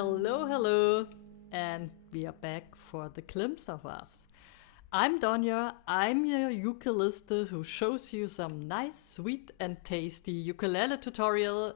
Hello, and we are back for the glimpse of us. I'm Donya, I'm your ukulelist who shows you some nice, sweet, and tasty ukulele tutorial